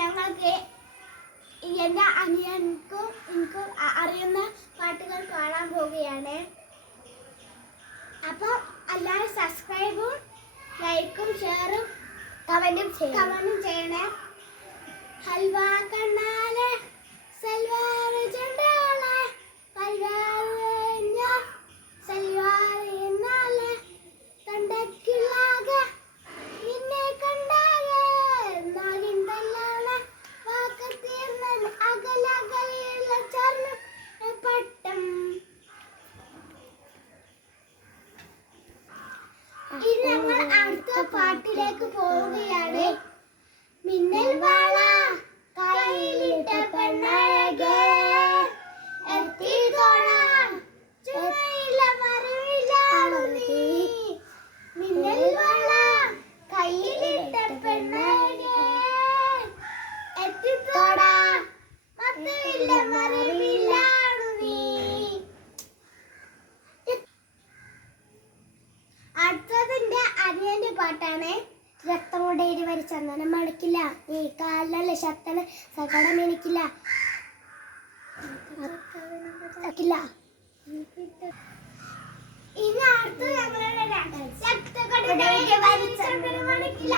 ഞങ്ങൾക്ക് എൻ്റെ അനിയൻക്കും എനിക്കും അറിയുന്ന പാട്ടുകൾ പാടാൻ പോവുകയാണ്. അപ്പോൾ എല്ലാവരും സബ്സ്ക്രൈബും ലൈക്കും ഷെയറും കമൻറ്റും ചെയ്യണേ. ഹൽവ കണ്ണാലെ സൽവാർ ചെണ്ടാലെ പൽവാർ സൽവാർ എന്നാലെ കണ്ടക്കിലാകെ നിന്നെ കണ്ടാകെ നാകിന്തല്ലാലെ വാക്കത്തീർന്ന അകലകലയുള്ള ചർണ പട്ടം. ഇനി നമ്മൾ അടുത്ത പാട്ടിലേക്ക് പോവുകയാണ്. മിന്നൽ വാള കയ്യിലിട്ട പെണ്ണഴകേ എത്തിക്കോളാം ചുമയില മറിവിലാണു നീ. മിന്നൽ വാള കയ്യിലിട്ട പെണ്ണഴകേ എത്തിക്കോളാം മത്തുവില്ല മറിവിലാണു നീ. അടുത്തതിന്റെ അനിയന്റെ പാട്ടാണ്. രക്തം കൊണ്ട് എരിവരി ചന്ദനം മണക്കില്ല, ഈ കാലിനുള്ള ശക്തന് സകടം എനിക്കില്ല. ഇനി അടുത്ത് ഞങ്ങളുടെ രക്തം കൊണ്ട് എരിവരി ചന്ദനം മണക്കില്ല.